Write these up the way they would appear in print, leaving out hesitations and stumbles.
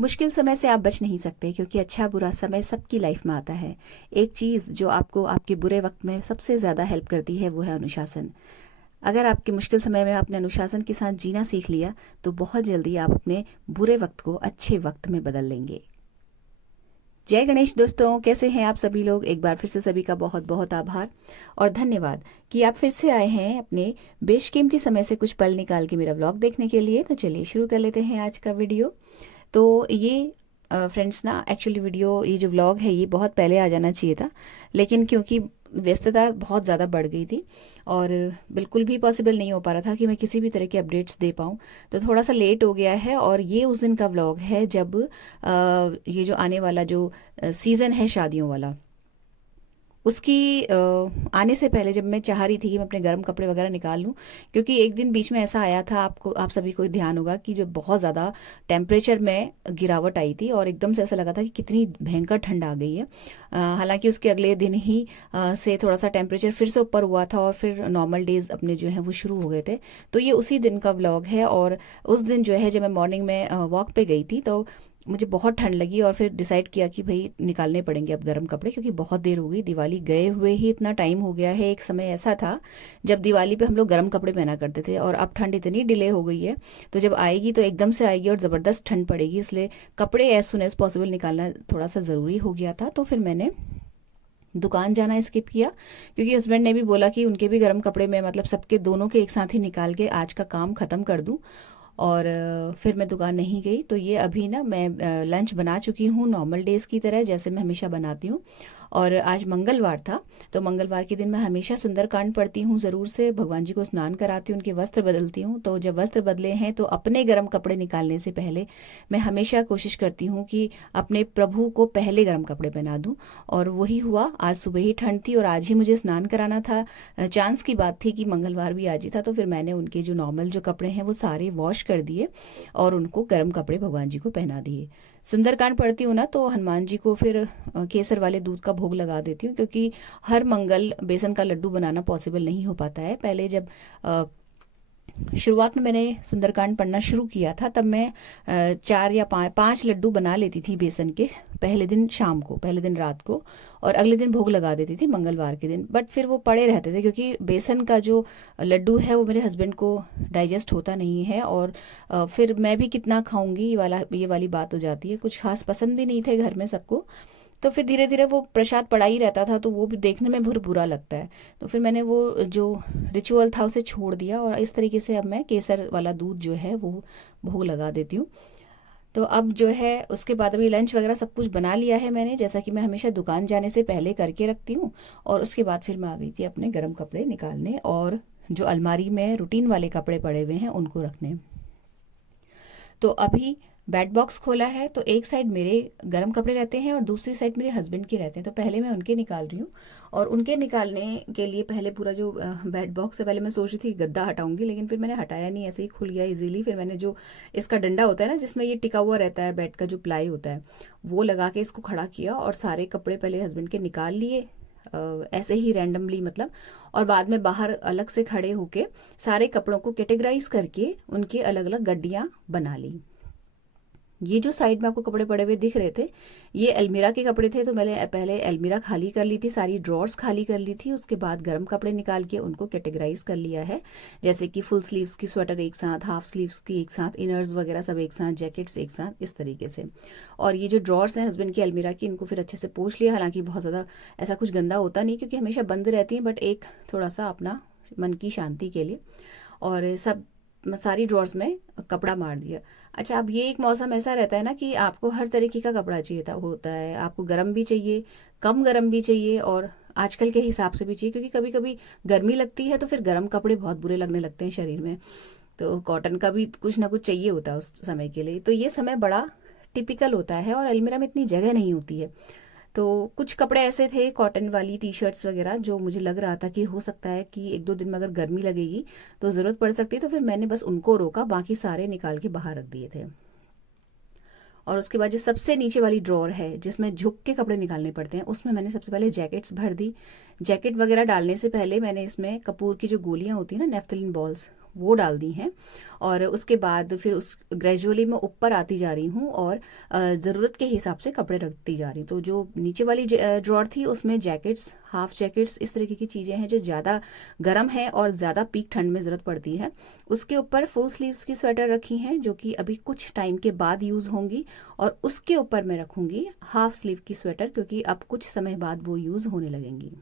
मुश्किल समय से आप बच नहीं सकते क्योंकि अच्छा बुरा समय सबकी लाइफ में आता है। एक चीज़ जो आपको आपके बुरे वक्त में सबसे ज़्यादा हेल्प करती है वो है अनुशासन। अगर आपके मुश्किल समय में आपने अनुशासन के साथ जीना सीख लिया तो बहुत जल्दी आप अपने बुरे वक्त को अच्छे वक्त में बदल लेंगे। जय गणेश दोस्तों, कैसे हैं आप सभी लोग। एक बार फिर से सभी का बहुत बहुत आभार और धन्यवाद कि आप फिर से आए हैं अपने बेशकीमती समय से कुछ पल निकाल के मेरा व्लॉग देखने के लिए। तो चलिए शुरू कर लेते हैं आज का वीडियो। तो ये फ्रेंड्स ना, एक्चुअली वीडियो, ये जो व्लॉग है ये बहुत पहले आ जाना चाहिए था, लेकिन क्योंकि व्यस्तता बहुत ज़्यादा बढ़ गई थी और बिल्कुल भी पॉसिबल नहीं हो पा रहा था कि मैं किसी भी तरह के अपडेट्स दे पाऊँ, तो थोड़ा सा लेट हो गया है। और ये उस दिन का व्लॉग है जब ये जो आने वाला जो सीज़न है शादियों वाला, उसकी आने से पहले जब मैं चाह रही थी कि मैं अपने गर्म कपड़े वगैरह निकाल लूँ, क्योंकि एक दिन बीच में ऐसा आया था, आप सभी को ध्यान होगा कि जो बहुत ज़्यादा टेम्परेचर में गिरावट आई थी और एकदम से ऐसा लगा था कि कितनी भयंकर ठंड आ गई है। हालांकि उसके अगले दिन ही से थोड़ा सा टेम्परेचर फिर से ऊपर हुआ था और फिर नॉर्मल डेज अपने जो हैं वो शुरू हो गए थे। तो ये उसी दिन का व्लॉग है। और उस दिन जो है जब मैं मॉर्निंग में वॉक पे गई थी तो मुझे बहुत ठंड लगी और फिर डिसाइड किया कि भाई निकालने पड़ेंगे अब गर्म कपड़े, क्योंकि बहुत देर हो गई, दिवाली गए हुए ही इतना टाइम हो गया है। एक समय ऐसा था जब दिवाली पे हम लोग गर्म कपड़े पहना करते थे और अब ठंड इतनी डिले हो गई है, तो जब आएगी तो एकदम से आएगी और ज़बरदस्त ठंड पड़ेगी, इसलिए कपड़े एज सुन एज पॉसिबल निकालना थोड़ा सा ज़रूरी हो गया था। तो फिर मैंने दुकान जाना स्किप किया, क्योंकि हस्बैंड ने भी बोला कि उनके भी गर्म कपड़े में मतलब सबके दोनों के एक साथ ही निकाल के आज का काम ख़त्म कर दूं। और फिर मैं दुकान नहीं गई। तो ये अभी ना मैं लंच बना चुकी हूँ नॉर्मल डेज़ की तरह, जैसे मैं हमेशा बनाती हूँ। और आज मंगलवार था, तो मंगलवार के दिन मैं हमेशा सुंदरकांड पढ़ती हूँ ज़रूर से, भगवान जी को स्नान कराती हूँ, उनके वस्त्र बदलती हूँ। तो जब वस्त्र बदले हैं तो अपने गर्म कपड़े निकालने से पहले मैं हमेशा कोशिश करती हूँ कि अपने प्रभु को पहले गर्म कपड़े पहना दूँ। और वही हुआ, आज सुबह ही ठंड थी और आज ही मुझे स्नान कराना था। चांस की बात थी कि मंगलवार भी आज ही था, तो फिर मैंने उनके जो नॉर्मल जो कपड़े हैं वो सारे वॉश कर दिए और उनको गर्म कपड़े भगवान जी को पहना दिए। सुंदरकांड पढ़ती हूँ ना, तो हनुमान जी को फिर केसर वाले दूध का भोग लगा देती हूँ, क्योंकि हर मंगल बेसन का लड्डू बनाना पॉसिबल नहीं हो पाता है। पहले जब शुरुआत में मैंने सुंदरकांड पढ़ना शुरू किया था तब मैं 4 या 5 लड्डू बना लेती थी बेसन के, पहले दिन शाम को, पहले दिन रात को, और अगले दिन भोग लगा देती थी मंगलवार के दिन। बट फिर वो पड़े रहते थे, क्योंकि बेसन का जो लड्डू है वो मेरे हस्बैंड को डाइजेस्ट होता नहीं है और फिर मैं भी कितना खाऊंगी, ये वाली बात हो जाती है। कुछ खास पसंद भी नहीं थे घर में सबको, तो फिर धीरे धीरे वो प्रसाद पड़ा ही रहता था, तो वो भी देखने में बहुत बुरा लगता है। तो फिर मैंने वो जो रिचुअल था उसे छोड़ दिया और इस तरीके से अब मैं केसर वाला दूध जो है वो भोग लगा देती हूँ। तो अब जो है उसके बाद अभी लंच वगैरह सब कुछ बना लिया है मैंने, जैसा कि मैं हमेशा दुकान जाने से पहले करके रखती हूँ। और उसके बाद फिर मैं आ गई थी अपने गर्म कपड़े निकालने और जो अलमारी में रूटीन वाले कपड़े पड़े हुए हैं उनको रखने। तो अभी बेड बॉक्स खोला है, तो एक साइड मेरे गर्म कपड़े रहते हैं और दूसरी साइड मेरे हस्बैंड के रहते हैं। तो पहले मैं उनके निकाल रही हूँ और उनके निकालने के लिए पहले पूरा जो बेड बॉक्स है, पहले मैं सोच रही थी गद्दा हटाऊंगी, लेकिन फिर मैंने हटाया नहीं, ऐसे ही खुल गया इजीली। फिर मैंने जो इसका डंडा होता है ना जिसमें ये टिका हुआ रहता है, बेड का जो प्लाई होता है, वो लगा के इसको खड़ा किया और सारे कपड़े पहले हस्बैंड के निकाल लिए ऐसे ही रैंडमली मतलब। और बाद में बाहर अलग से खड़े होके सारे कपड़ों को कैटेगराइज करके उनकी अलग अलग गड्डियाँ बना ली। ये जो साइड में आपको कपड़े पड़े हुए दिख रहे थे, ये अलमीरा के कपड़े थे, तो मैंने पहले अलमीरा खाली कर ली थी, सारी ड्रॉर्स खाली कर ली थी। उसके बाद गर्म कपड़े निकाल के उनको कैटेगराइज कर लिया है, जैसे कि फुल स्लीव्स की स्वेटर एक साथ, हाफ स्लीव्स की एक साथ, इनर्स वगैरह सब एक साथ, जैकेट्स एक साथ, इस तरीके से। और ये जो ड्रॉर्स हैं हस्बैंड की अलमीरा की, इनको फिर अच्छे से पोंछ लिया। हालांकि बहुत ज़्यादा ऐसा कुछ गंदा होता नहीं, क्योंकि हमेशा बंद रहती हैं, बट एक थोड़ा सा अपना मन की शांति के लिए। और सब सारी ड्रॉर्स में कपड़ा मार दिया। अच्छा, अब ये एक मौसम ऐसा रहता है ना कि आपको हर तरीके का कपड़ा चाहिए था होता है, आपको गर्म भी चाहिए, कम गर्म भी चाहिए और आजकल के हिसाब से भी चाहिए, क्योंकि कभी कभी गर्मी लगती है तो फिर गर्म कपड़े बहुत बुरे लगने लगते हैं शरीर में। तो कॉटन का भी कुछ ना कुछ चाहिए होता है उस समय के लिए। तो ये समय बड़ा टिपिकल होता है और अलमीरा में इतनी जगह नहीं होती है। तो कुछ कपड़े ऐसे थे, कॉटन वाली टी शर्ट्स वगैरह, जो मुझे लग रहा था कि हो सकता है कि 1-2 दिन में अगर गर्मी लगेगी तो ज़रूरत पड़ सकती है, तो फिर मैंने बस उनको रोका, बाकी सारे निकाल के बाहर रख दिए थे। और उसके बाद जो सबसे नीचे वाली ड्रॉर है जिसमें झुक के कपड़े निकालने पड़ते हैं, उसमें मैंने सबसे पहले जैकेट्स भर दी। जैकेट वगैरह डालने से पहले मैंने इसमें कपूर की जो गोलियां होती हैं ना, नेफ्थलीन बॉल्स, वो डाल दी हैं। और उसके बाद फिर उस ग्रेजुअली मैं ऊपर आती जा रही हूँ और ज़रूरत के हिसाब से कपड़े रखती जा रही हूँ। तो जो नीचे वाली ड्रॉर थी उसमें जैकेट्स, हाफ जैकेट्स, इस तरीके की चीज़ें हैं जो ज़्यादा गर्म है और ज़्यादा पीक ठंड में ज़रूरत पड़ती है। उसके ऊपर फुल स्लीव्स की स्वेटर रखी हैं जो कि अभी कुछ टाइम के बाद यूज़ होंगी। और उसके ऊपर मैं रखूँगी हाफ स्लीव की स्वेटर, क्योंकि अब कुछ समय बाद वो यूज़ होने लगेंगी।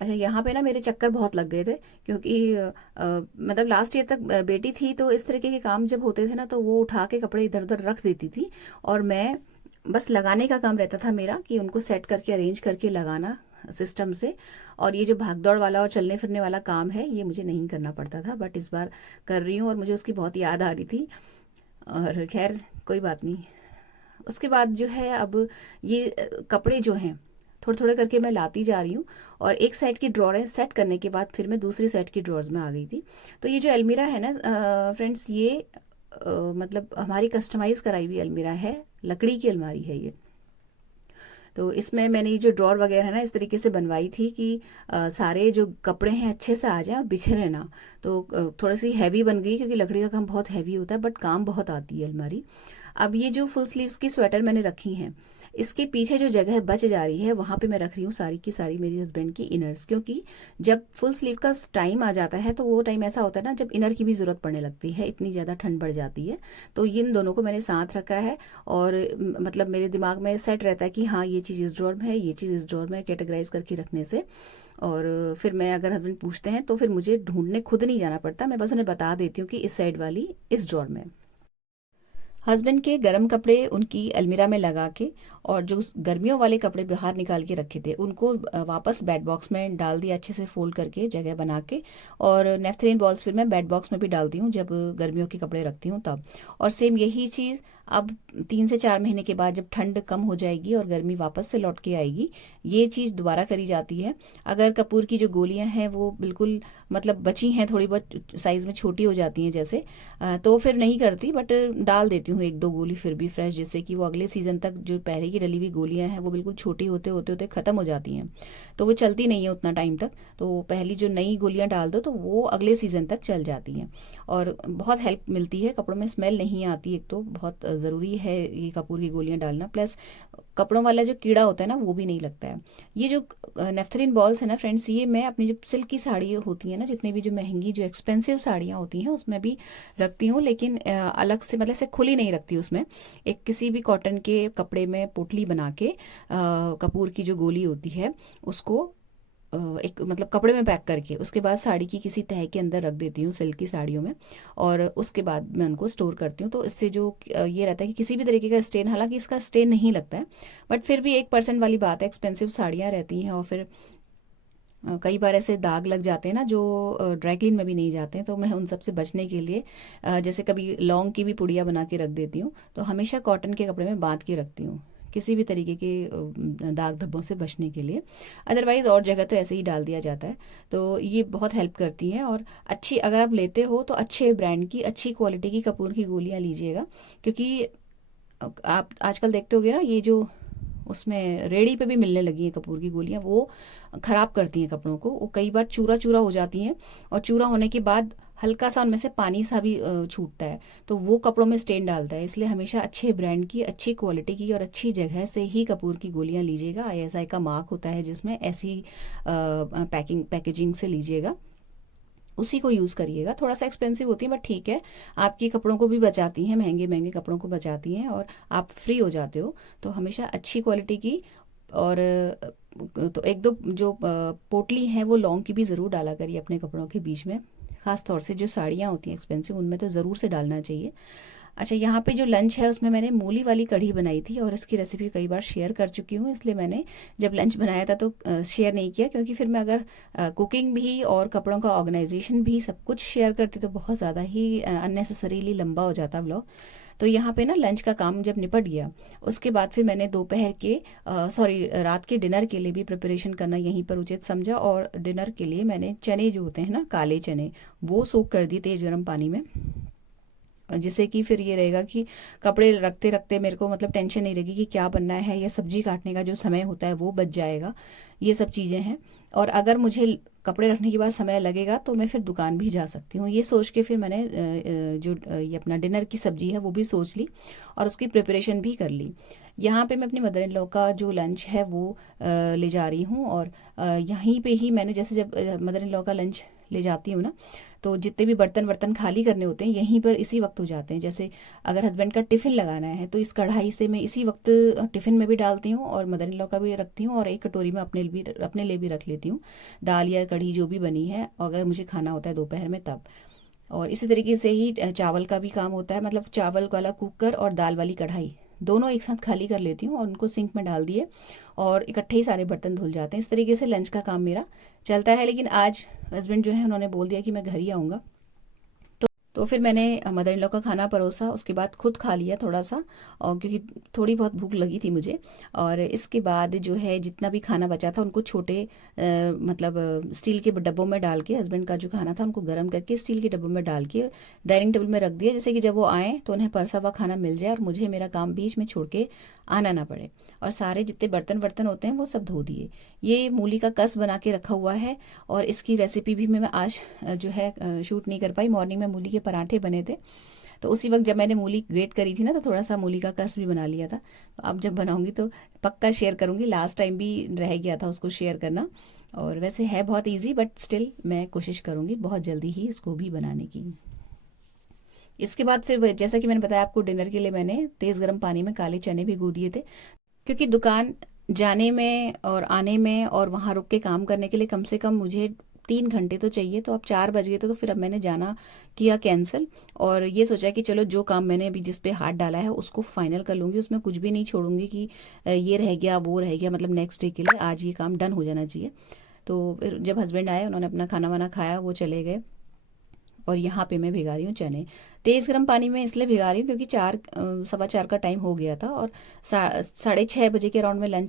अच्छा, यहाँ पे ना मेरे चक्कर बहुत लग गए थे, क्योंकि मतलब लास्ट ईयर तक बेटी थी तो इस तरीके के काम जब होते थे ना तो वो उठा के कपड़े इधर उधर रख देती थी, और मैं बस लगाने का काम रहता था मेरा, कि उनको सेट करके अरेंज करके लगाना सिस्टम से। और ये जो भागदौड़ वाला और चलने फिरने वाला काम है ये मुझे नहीं करना पड़ता था, बट इस बार कर रही हूँ और मुझे उसकी बहुत याद आ रही थी। और खैर कोई बात नहीं। उसके बाद जो है अब ये कपड़े जो हैं थोड़े थोड़े करके मैं लाती जा रही हूँ, और एक साइड की ड्रॉरें सेट करने के बाद फिर मैं दूसरी साइड की ड्रॉर्स में आ गई थी। तो ये जो अलमीरा है ना फ्रेंड्स, ये मतलब हमारी कस्टमाइज़ कराई हुई अलमीरा है, लकड़ी की अलमारी है ये। तो इसमें मैंने ये जो ड्रॉर वगैरह है ना इस तरीके से बनवाई थी कि सारे जो कपड़े हैं अच्छे से आ जाएं और बिखरे ना। तो थोड़ी सी हैवी बन गई, क्योंकि लकड़ी का काम बहुत हैवी होता है, बट काम बहुत आती है अलमारी। अब ये जो फुल स्लीव्स की स्वेटर मैंने रखी हैं, इसके पीछे जो जगह बच जा रही है वहाँ पे मैं रख रही हूँ सारी की सारी मेरी हस्बैंड की इनर्स, क्योंकि जब फुल स्लीव का टाइम आ जाता है तो वो टाइम ऐसा होता है ना जब इनर की भी ज़रूरत पड़ने लगती है, इतनी ज़्यादा ठंड बढ़ जाती है। तो इन दोनों को मैंने साथ रखा है, और मतलब मेरे दिमाग में सेट रहता है कि हाँ ये चीज़ इस ड्रॉर में है, ये चीज़ इस ड्रॉर में, कैटेगराइज करके रखने से। और फिर मैं अगर हस्बैंड पूछते हैं तो फिर मुझे ढूंढने खुद नहीं जाना पड़ता, मैं बस उन्हें बता देती हूँ कि इस साइड वाली इस ड्रॉर में। हस्बैंड के गर्म कपड़े उनकी अलमीरा में लगा के, और जो गर्मियों वाले कपड़े बाहर निकाल के रखे थे उनको वापस बेड बॉक्स में डाल दिया, अच्छे से फोल्ड करके जगह बना के। और नेफ्थलीन बॉल्स फिर मैं बेड बॉक्स में भी डालती हूँ जब गर्मियों के कपड़े रखती हूँ तब। और सेम यही चीज़ अब 3 से 4 महीने के बाद जब ठंड कम हो जाएगी और गर्मी वापस से लौट के आएगी, ये चीज़ दोबारा करी जाती है। अगर कपूर की जो गोलियां हैं वो बिल्कुल मतलब बची हैं, थोड़ी बहुत साइज़ में छोटी हो जाती हैं जैसे, तो फिर नहीं करती, बट डाल देती हूँ 1-2 गोली फिर भी फ्रेश, जिससे कि वो अगले सीज़न तक जो पहले की डली हुई गोलियां हैं वो बिल्कुल छोटी होते होते होते ख़त्म हो जाती हैं। तो वो चलती नहीं है उतना टाइम तक, तो पहली जो नई गोलियां डाल दो तो वो अगले सीज़न तक चल जाती हैं। और बहुत हेल्प मिलती है, कपड़ों में स्मेल नहीं आती, एक तो बहुत ज़रूरी है ये कपूर की गोलियां डालना, प्लस कपड़ों वाला जो कीड़ा होता है ना वो भी नहीं लगता है। ये जो नेफ्थलीन बॉल्स है ना फ्रेंड्स, ये मैं अपनी जो सिल्क की साड़ी होती है ना, जितनी भी जो महंगी जो एक्सपेंसिव साड़ियाँ होती हैं उसमें भी रखती हूँ, लेकिन अलग से मतलब से खुली नहीं रखती उसमें। एक किसी भी कॉटन के कपड़े में पोटली बना के कपूर की जो गोली होती है उसको एक मतलब कपड़े में पैक करके उसके बाद साड़ी की किसी तह के अंदर रख देती हूँ, सिल्क की साड़ियों में, और उसके बाद मैं उनको स्टोर करती हूँ। तो इससे जो ये रहता है कि किसी भी तरीके का स्टेन, हालांकि इसका स्टेन नहीं लगता है, बट फिर भी 1% वाली बात है, एक्सपेंसिव साड़ियाँ रहती हैं और फिर कई बार ऐसे दाग लग जाते हैं ना जो ड्राई क्लीन में भी नहीं जाते हैं। तो मैं उन सब से बचने के लिए जैसे कभी लौंग की भी पुड़िया बना के रख देती हूँ, तो हमेशा कॉटन के कपड़े में बांध के रखती हूँ, किसी भी तरीके के दाग धब्बों से बचने के लिए। अदरवाइज और जगह तो ऐसे ही डाल दिया जाता है। तो ये बहुत हेल्प करती हैं। और अच्छी अगर आप लेते हो तो अच्छे ब्रांड की, अच्छी क्वालिटी की कपूर की गोलियाँ लीजिएगा, क्योंकि आप आजकल देखते होगे ना ये जो उसमें रेडी पे भी मिलने लगी हैं कपूर की गोलियां, वो खराब करती हैं कपड़ों को, वो कई बार चूरा चूरा हो जाती हैं, और चूरा होने के बाद हल्का सा उनमें से पानी सा भी छूटता है, तो वो कपड़ों में स्टेन डालता है। इसलिए हमेशा अच्छे ब्रांड की, अच्छी क्वालिटी की और अच्छी जगह से ही कपूर की गोलियां लीजिएगा। ISI का मार्क होता है जिसमें, ऐसी पैकेजिंग से लीजिएगा, उसी को यूज़ करिएगा। थोड़ा सा एक्सपेंसिव होती है बट ठीक है, आपकी कपड़ों को भी बचाती हैं, महंगे महंगे कपड़ों को बचाती हैं और आप फ्री हो जाते हो। तो हमेशा अच्छी क्वालिटी की, और तो एक दो जो पोटली हैं वो लॉन्ग की भी ज़रूर डाला करिए अपने कपड़ों के बीच में, खास तौर से जो साड़ियाँ होती हैं एक्सपेंसिव उनमें तो ज़रूर से डालना चाहिए। अच्छा, यहाँ पे जो लंच है उसमें मैंने मूली वाली कढ़ी बनाई थी, और इसकी रेसिपी कई बार शेयर कर चुकी हूँ, इसलिए मैंने जब लंच बनाया था तो शेयर नहीं किया, क्योंकि फिर मैं अगर कुकिंग भी और कपड़ों का ऑर्गेनाइजेशन भी सब कुछ शेयर करती तो बहुत ज़्यादा ही अननेसेसरीली लंबा हो जाता व्लॉग। तो यहाँ पे ना लंच का काम जब निपट गया उसके बाद फिर मैंने दोपहर के सॉरी रात के डिनर के लिए भी प्रिपरेशन करना यहीं पर उचित समझा। और डिनर के लिए मैंने चने जो होते हैं ना, काले चने, वो सोक कर दिए तेज गर्म पानी में, जिससे कि फिर ये रहेगा कि कपड़े रखते रखते मेरे को मतलब टेंशन नहीं रहेगी कि क्या बनना है, या सब्जी काटने का जो समय होता है वो बच जाएगा। ये सब चीज़ें हैं। और अगर मुझे कपड़े रखने के बाद समय लगेगा तो मैं फिर दुकान भी जा सकती हूँ। ये सोच के फिर मैंने ये अपना डिनर की सब्जी है वो भी सोच ली और उसकी प्रिपरेशन भी कर ली। यहाँ पे मैं अपनी मदर इन लॉ का जो लंच है वो ले जा रही हूँ। और यहीं पे ही मैंने जैसे जब मदर इन लॉ का लंच ले जाती हूँ ना, तो जितने भी बर्तन वर्तन खाली करने होते हैं यहीं पर इसी वक्त हो जाते हैं। जैसे अगर हस्बैंड का टिफ़िन लगाना है तो इस कढ़ाई से मैं इसी वक्त टिफ़िन में भी डालती हूँ और मदर इन लॉ का भी रखती हूँ, और एक कटोरी में अपने लिए भी रख लेती हूँ, दाल या कढ़ी जो भी बनी है अगर मुझे खाना होता है दोपहर में तब। और इसी तरीके से ही चावल का भी काम होता है, मतलब चावल वाला कुकर और दाल वाली कढ़ाई दोनों एक साथ खाली कर लेती हूँ और उनको सिंक में डाल दिए और इकट्ठे ही सारे बर्तन धुल जाते हैं। इस तरीके से लंच का काम मेरा चलता है। लेकिन आज हस्बैंड जो है उन्होंने बोल दिया कि मैं घर ही आऊँगा, तो फिर मैंने मदर इन लॉ का खाना परोसा, उसके बाद खुद खा लिया थोड़ा सा, और क्योंकि थोड़ी बहुत भूख लगी थी मुझे। और इसके बाद जो है जितना भी खाना बचा था उनको छोटे मतलब स्टील के डब्बों में डाल के, हस्बैंड का जो खाना था उनको गर्म करके स्टील के डब्बों में डाल के डाइनिंग टेबल में रख दिया, जैसे कि जब वो आएँ तो उन्हें परसा हुआ खाना मिल जाए और मुझे मेरा काम बीच में छोड़ के आना ना पड़े। और सारे जितने बर्तन वर्तन होते हैं वो सब धो दिए। ये मूली का कस बना के रखा हुआ है और इसकी रेसिपी भी मैं आज जो है शूट नहीं कर पाई। मॉर्निंग में मूली के पराठे बने थे, तो उसी वक्त जब मैंने मूली ग्रेट करी थी ना तो थोड़ा सा मूली का कस भी बना लिया था। तो अब जब बनाऊंगी तो पक्का शेयर करूंगी। लास्ट टाइम भी रह गया था उसको शेयर करना, और वैसे है बहुत ईजी बट स्टिल मैं कोशिश करूंगी बहुत जल्दी ही इसको भी बनाने की। इसके बाद फिर जैसा कि मैंने बताया आपको, डिनर के लिए मैंने तेज़ गर्म पानी में काले चने भिगो दिए थे, क्योंकि दुकान जाने में और आने में और वहाँ रुक के काम करने के लिए कम से कम मुझे 3 घंटे तो चाहिए। तो अब 4 बज गए थे, तो फिर अब मैंने जाना किया कैंसिल, और ये सोचा कि चलो जो काम मैंने अभी जिस पे हाथ डाला है उसको फाइनल कर लूँगी, उसमें कुछ भी नहीं छोड़ूंगी कि ये रह गया वो रह गया, मतलब नेक्स्ट डे के लिए आज ये काम डन हो जाना चाहिए। तो फिर जब हस्बैंड आए उन्होंने अपना खाना वाना खाया, वो चले गए, और यहाँ पे मैं भिगा रही हूँ चने। तेज़ गर्म पानी में इसलिए भिगा रही हूँ क्योंकि 4 सवा 4 का टाइम हो गया था, और 6:30 बजे के अराउंड में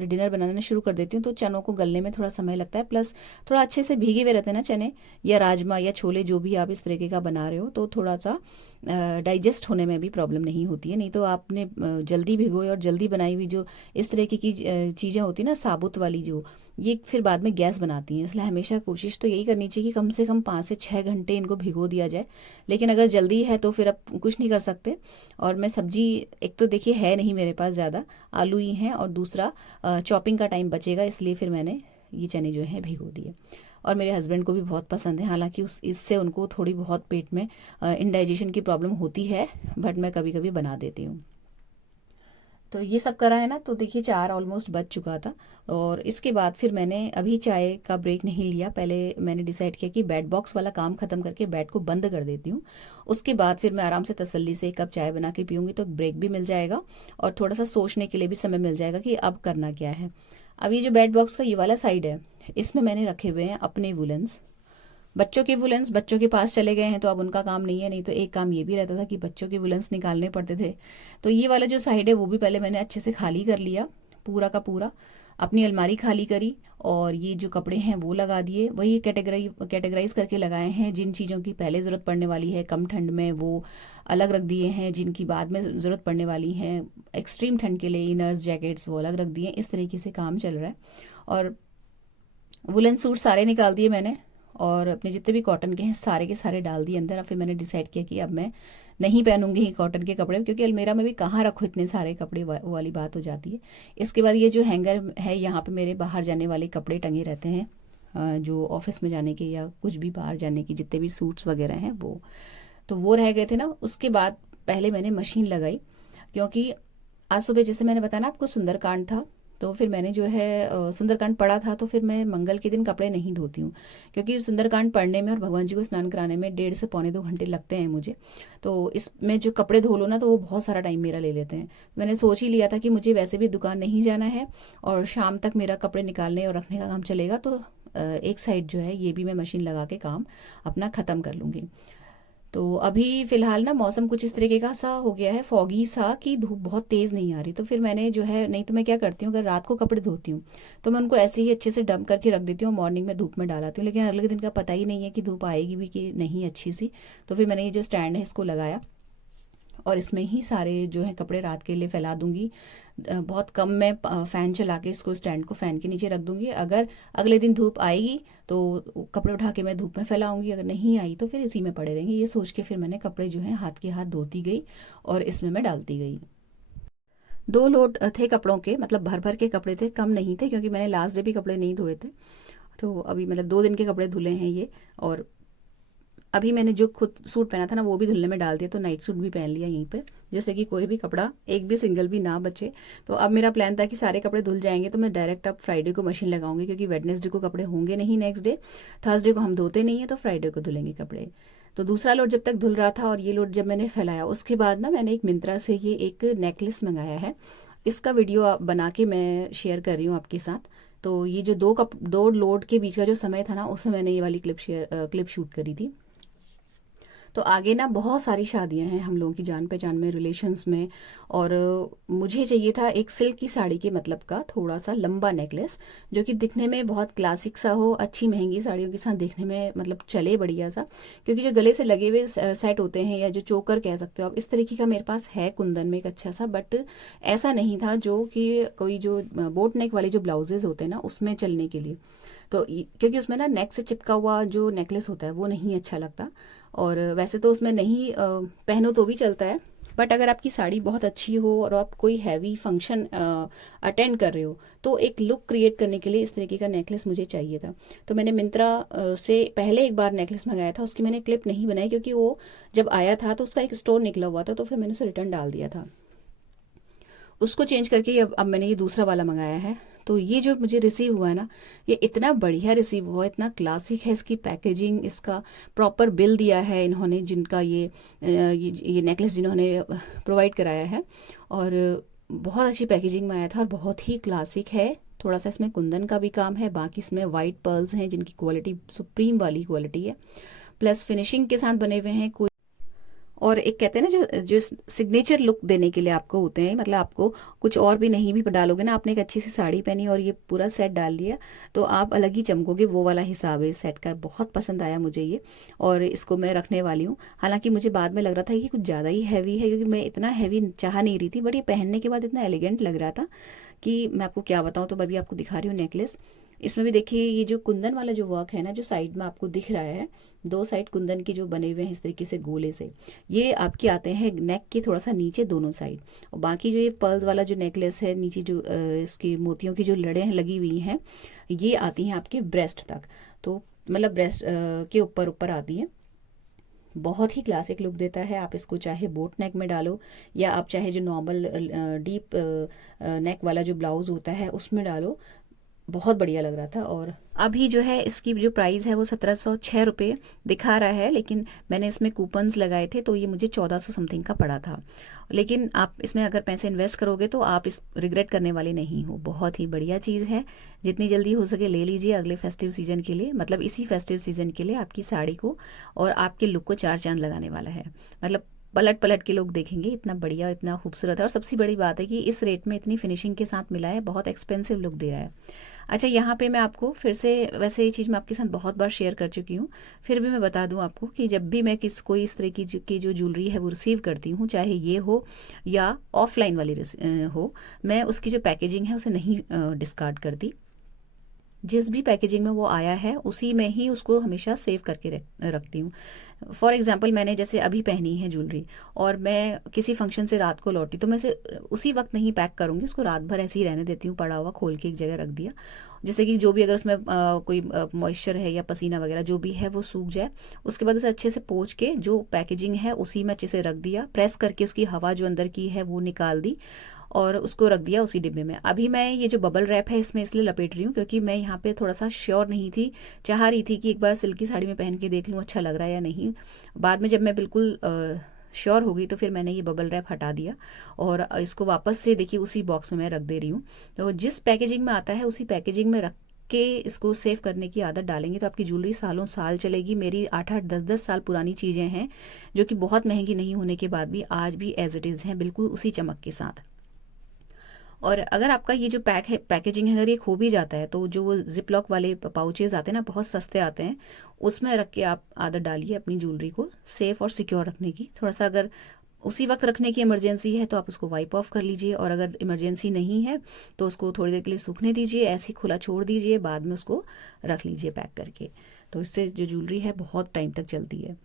डिनर बनाना शुरू कर देती हूँ। तो चनों को गलने में थोड़ा समय लगता है, प्लस थोड़ा अच्छे से भीगे हुए रहते हैं ना चने, या राजमा या छोले जो भी आप इस तरीके का बना रहे हो, तो थोड़ा सा डाइजेस्ट होने में भी प्रॉब्लम नहीं होती है। नहीं तो आपने जल्दी भिगोए और जल्दी बनाई हुई जो इस तरीके की चीज़ें होती है ना, साबुत वाली जो, ये फिर बाद में गैस बनाती हैं। इसलिए हमेशा कोशिश तो यही करनी चाहिए कि कम से कम 5 से 6 घंटे इनको भिगो दिया जाए। लेकिन अगर जल्दी है तो फिर अब कुछ नहीं कर सकते। और मैं सब्जी, एक तो देखिए है नहीं मेरे पास ज़्यादा, आलू ही हैं, और दूसरा चॉपिंग का टाइम बचेगा, इसलिए फिर मैंने ये चने जो हैं भिगो दिए। और मेरे हस्बैंड को भी बहुत पसंद है, हालांकि इससे उनको थोड़ी बहुत पेट में इंडाइजेशन की प्रॉब्लम होती है, बट मैं कभी कभी बना देती हूँ। तो ये सब करा है ना, तो देखिए 4 ऑलमोस्ट बज चुका था। और इसके बाद फिर मैंने अभी चाय का ब्रेक नहीं लिया। पहले मैंने डिसाइड किया कि बेड बॉक्स वाला काम खत्म करके बेड को बंद कर देती हूँ, उसके बाद फिर मैं आराम से तसल्ली से 1 कप चाय बना के पीऊँगी, तो ब्रेक भी मिल जाएगा और थोड़ा सा सोचने के लिए भी समय मिल जाएगा कि अब करना क्या है। अब ये जो बेड बॉक्स का ये वाला साइड है, इसमें मैंने रखे हुए हैं अपने वुलन्स, बच्चों के वुलन्स बच्चों के पास चले गए हैं तो अब उनका काम नहीं है। नहीं तो एक काम ये भी रहता था कि बच्चों के वुलन्स निकालने पड़ते थे। तो ये वाला जो साइड है वो भी पहले मैंने अच्छे से खाली कर लिया, पूरा का पूरा अपनी अलमारी खाली करी, और ये जो कपड़े हैं वो लगा दिए, वही कैटेगराइज करके लगाए हैं। जिन चीज़ों की पहले ज़रूरत पड़ने वाली है कम ठंड में वो अलग रख दिए हैं, जिनकी बाद में ज़रूरत पड़ने वाली है एक्सट्रीम ठंड के लिए इनर्स जैकेट्स वो अलग रख दिए। इस तरीके से काम चल रहा है। और वुलन सूट सारे निकाल दिए मैंने, और अपने जितने भी कॉटन के हैं सारे के सारे डाल दिए अंदर। अब फिर मैंने डिसाइड किया कि अब मैं नहीं पहनूंगी कॉटन के कपड़े, क्योंकि अलमीरा में भी कहाँ रखो इतने सारे कपड़े, वो वाली बात हो जाती है। इसके बाद ये जो हैंगर है, यहाँ पे मेरे बाहर जाने वाले कपड़े टंगे रहते हैं, जो ऑफिस में जाने के या कुछ भी बाहर जाने के जितने भी सूट्स वगैरह हैं वो, तो वो रह गए थे ना। उसके बाद पहले मैंने मशीन लगाई, क्योंकि आज सुबह जैसे मैंने बताया ना आपको सुंदरकांड था, तो फिर मैंने जो है सुंदरकांड पढ़ा था, तो फिर मैं मंगल के दिन कपड़े नहीं धोती हूँ, क्योंकि सुंदरकांड पढ़ने में और भगवान जी को स्नान कराने में 1.5 से पौने 2 घंटे लगते हैं मुझे। तो इसमें जो कपड़े धो लो ना तो वो बहुत सारा टाइम मेरा ले लेते हैं। मैंने सोच ही लिया था कि मुझे वैसे भी दुकान नहीं जाना है और शाम तक मेरा कपड़े निकालने और रखने का काम चलेगा, तो एक साइड जो है ये भी मैं मशीन लगा के काम अपना ख़त्म कर लूँगी। तो अभी फ़िलहाल ना मौसम कुछ इस तरीके का सा हो गया है, फॉगी सा, कि धूप बहुत तेज़ नहीं आ रही। तो फिर मैंने जो है, नहीं तो मैं क्या करती हूँ, अगर रात को कपड़े धोती हूँ तो मैं उनको ऐसे ही अच्छे से डंप करके रख देती हूँ, मॉर्निंग में धूप में डालाती हूँ। लेकिन अगले दिन का पता ही नहीं है कि धूप आएगी भी कि नहीं अच्छी सी। तो फिर मैंने ये जो स्टैंड है इसको लगाया और इसमें ही सारे जो है कपड़े रात के लिए फैला दूंगी। बहुत कम मैं फ़ैन चला के इसको, स्टैंड को फ़ैन के नीचे रख दूंगी। अगर अगले दिन धूप आएगी तो कपड़े उठा के मैं धूप में फैलाऊंगी, अगर नहीं आई तो फिर इसी में पड़े रहेंगे। ये सोच के फिर मैंने कपड़े जो है हाथ के हाथ धोती गई और इसमें मैं डालती गई। 2 लोड थे कपड़ों के, मतलब भर भर के कपड़े थे, कम नहीं थे, क्योंकि मैंने लास्ट डे भी कपड़े नहीं धोए थे। तो अभी मतलब 2 दिन के कपड़े धुले हैं ये। और अभी मैंने जो खुद सूट पहना था ना वो भी धुलने में डाल दिया, तो नाइट सूट भी पहन लिया यहीं पे, जैसे कि कोई भी कपड़ा एक भी सिंगल भी ना बचे। तो अब मेरा प्लान था कि सारे कपड़े धुल जाएंगे तो मैं डायरेक्ट अब फ्राइडे को मशीन लगाऊंगी, क्योंकि वेडनेसडे को कपड़े होंगे नहीं नेक्स्ट डे, थर्सडे को हम धोते नहीं है, तो फ्राइडे को धुलेंगे कपड़े। तो दूसरा लोड जब तक धुल रहा था और ये लोड जब मैंने फैलाया, उसके बाद ना मैंने एक मिंत्रा से ये एक नेकलेस मंगाया है। इसका वीडियो बना के मैं शेयर कर रही हूँ आपके साथ। तो ये जो 2 लोड के बीच का जो समय था ना, उसमें मैंने ये वाली क्लिप शूट करी थी। तो आगे ना बहुत सारी शादियां हैं हम लोगों की जान पहचान में, रिलेशंस में। और मुझे चाहिए था एक सिल्क की साड़ी के मतलब का थोड़ा सा लंबा नेकलेस, जो कि दिखने में बहुत क्लासिक सा हो, अच्छी महंगी साड़ियों के साथ दिखने में मतलब चले बढ़िया सा। क्योंकि जो गले से लगे हुए सेट होते हैं, या जो चोकर कह सकते हो आप, इस तरीके का मेरे पास है कुंदन में एक अच्छा सा, बट ऐसा नहीं था जो कि कोई जो बोट नेक वाले जो ब्लाउजेज होते हैं ना उसमें चलने के लिए। तो क्योंकि उसमें ना नेक से चिपका हुआ जो नेकलेस होता है वो नहीं अच्छा लगता। और वैसे तो उसमें नहीं पहनो तो भी चलता है, बट अगर आपकी साड़ी बहुत अच्छी हो और आप कोई हैवी फंक्शन अटेंड कर रहे हो, तो एक लुक क्रिएट करने के लिए इस तरीके का नेकलेस मुझे चाहिए था। तो मैंने मिंत्रा से पहले एक बार नेकलेस मंगाया था, उसकी मैंने क्लिप नहीं बनाई, क्योंकि वो जब आया था तो उसका एक स्टोन निकला हुआ था, तो फिर मैंने उसे रिटर्न डाल दिया था। उसको चेंज करके अब मैंने ये दूसरा वाला मंगाया है। तो ये जो मुझे रिसीव हुआ है ना, ये इतना बढ़िया रिसीव हुआ, इतना क्लासिक है इसकी पैकेजिंग, इसका प्रॉपर बिल दिया है इन्होंने, जिनका ये नेकलेस जिन्होंने प्रोवाइड कराया है। और बहुत अच्छी पैकेजिंग में आया था और बहुत ही क्लासिक है। थोड़ा सा इसमें कुंदन का भी काम है, बाकी इसमें वाइट पर्ल्स हैं जिनकी क्वालिटी सुप्रीम वाली क्वालिटी है, प्लस फिनिशिंग के साथ बने हुए हैं। और एक कहते हैं ना जो जो सिग्नेचर लुक देने के लिए आपको होते हैं, मतलब आपको कुछ और भी नहीं भी डालोगे ना, आपने एक अच्छी सी साड़ी पहनी और ये पूरा सेट डाल लिया तो आप अलग ही चमकोगे, वो वाला हिसाब है इस सेट का। बहुत पसंद आया मुझे ये, और इसको मैं रखने वाली हूँ। हालांकि मुझे बाद में लग रहा था कि कुछ ज़्यादा ही हैवी है, क्योंकि मैं इतना हैवी चाह नहीं रही थी, बट ये पहनने के बाद इतना एलिगेंट लग रहा था कि मैं आपको क्या बताऊँ। तो मैं भी आपको दिखा रही हूँ नेकलेस। इसमें भी देखिए ये जो कुंदन वाला जो वर्क है ना, जो साइड में आपको दिख रहा है, 2 साइड कुंदन के जो बने हुए हैं इस तरीके से गोले से, ये आपके आते हैं नेक के थोड़ा सा नीचे दोनों साइड। और बाकी जो ये पर्ल्स वाला जो नेकलेस है, नीचे जो इसकी मोतियों की जो लड़ें लगी हुई हैं, ये आती हैं आपके ब्रेस्ट तक। तो मतलब ब्रेस्ट के ऊपर ऊपर आती हैं। बहुत ही क्लासिक लुक देता है। आप इसको चाहे बोट नेक में डालो, या आप चाहे जो नॉर्मल डीप नेक वाला जो ब्लाउज होता है उसमें डालो, बहुत बढ़िया लग रहा था। और अभी जो है इसकी जो प्राइस है वो 1706 रुपये दिखा रहा है, लेकिन मैंने इसमें कूपन्स लगाए थे तो ये मुझे 1400 समथिंग का पड़ा था। लेकिन आप इसमें अगर पैसे इन्वेस्ट करोगे तो आप इस रिग्रेट करने वाले नहीं हो, बहुत ही बढ़िया चीज़ है। जितनी जल्दी हो सके ले लीजिए अगले फेस्टिव सीजन के लिए, मतलब इसी फेस्टिव सीजन के लिए आपकी साड़ी को और आपके लुक को 4 चांद लगाने वाला है। मतलब पलट पलट के लोग देखेंगे, इतना बढ़िया इतना खूबसूरत है। और सबसे बड़ी बात है कि इस रेट में इतनी फिनिशिंग के साथ मिला है, बहुत एक्सपेंसिव लुक दे रहा है। अच्छा, यहाँ पे मैं आपको फिर से, वैसे ये चीज़ मैं आपके साथ बहुत बार शेयर कर चुकी हूँ, फिर भी मैं बता दूँ आपको कि जब भी मैं कोई इस तरह की जो ज्वेलरी है वो रिसीव करती हूँ, चाहे ये हो या ऑफलाइन वाली हो, मैं उसकी जो पैकेजिंग है उसे नहीं डिस्कार्ड करती। जिस भी पैकेजिंग में वो आया है उसी में ही उसको हमेशा सेव करके रखती हूँ। फॉर एग्जाम्पल मैंने जैसे अभी पहनी है ज्वेलरी और मैं किसी फंक्शन से रात को लौटी, तो मैं इसे उसी वक्त नहीं पैक करूँगी, उसको रात भर ऐसे ही रहने देती हूँ, पड़ा हुआ खोल के एक जगह रख दिया, जैसे कि जो भी अगर उसमें कोई मॉइस्चर है या पसीना वगैरह जो भी है वो सूख जाए। उसके बाद उसे अच्छे से पोंछ के जो पैकेजिंग है उसी में अच्छे से रख दिया, प्रेस करके उसकी हवा जो अंदर की है वो निकाल दी और उसको रख दिया उसी डिब्बे में। अभी मैं ये जो बबल रैप है इसमें इसलिए लपेट रही हूँ क्योंकि मैं यहाँ पे थोड़ा सा श्योर नहीं थी, चाह रही थी कि एक बार सिल्की साड़ी में पहन के देख लूँ अच्छा लग रहा है या नहीं। बाद में जब मैं बिल्कुल श्योर हो गई तो फिर मैंने ये बबल रैप हटा दिया और इसको वापस से देखिए उसी बॉक्स में मैं रख दे रही हूँ। तो जिस पैकेजिंग में आता है उसी पैकेजिंग में रख के इसको सेव करने की आदत डालेंगे तो आपकी ज्वेलरी सालों साल चलेगी। मेरी 8-8 10-10 साल पुरानी चीज़ें हैं जो कि बहुत महंगी नहीं होने के बाद भी आज भी एज इट इज़ हैं, बिल्कुल उसी चमक के साथ। और अगर आपका ये जो पैकेजिंग है, अगर ये खो भी जाता है तो जो वो जिप लॉक वाले पाउचेज आते हैं ना, बहुत सस्ते आते हैं, उसमें रख के आप आदत डालिए अपनी ज्वेलरी को सेफ और सिक्योर रखने की। थोड़ा सा अगर उसी वक्त रखने की इमरजेंसी है तो आप उसको वाइप ऑफ कर लीजिए, और अगर इमरजेंसी नहीं है तो उसको थोड़ी देर के लिए सूखने दीजिए, ऐसे ही खुला छोड़ दीजिए, बाद में उसको रख लीजिए पैक करके। तो इससे जो ज्वेलरी है बहुत टाइम तक चलती है।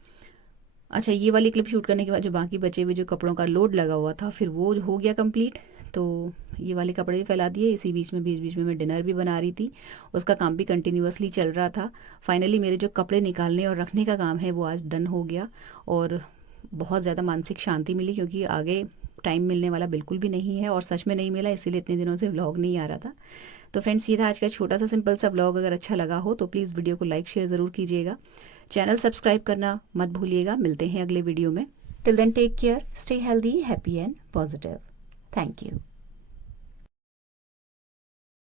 अच्छा, ये वाली क्लिप शूट करने के बाद जो बाकी बचे हुए जो कपड़ों का लोड लगा हुआ था, फिर वो हो गया कंप्लीट। तो ये वाले कपड़े भी फैला दिए। इसी बीच में मैं डिनर भी बना रही थी, उसका काम भी कंटिन्यूअसली चल रहा था। फाइनली मेरे जो कपड़े निकालने और रखने का काम है वो आज डन हो गया, और बहुत ज़्यादा मानसिक शांति मिली, क्योंकि आगे टाइम मिलने वाला बिल्कुल भी नहीं है, और सच में नहीं मिला, इसीलिए इतने दिनों से व्लॉग नहीं आ रहा था। तो फ्रेंड्स, ये था आज का छोटा सा सिंपल सा व्लॉग। अगर अच्छा लगा हो तो प्लीज़ वीडियो को लाइक शेयर ज़रूर कीजिएगा, चैनल सब्सक्राइब करना मत भूलिएगा। मिलते हैं अगले वीडियो में। Till then take care, stay healthy, happy and positive. Thank you.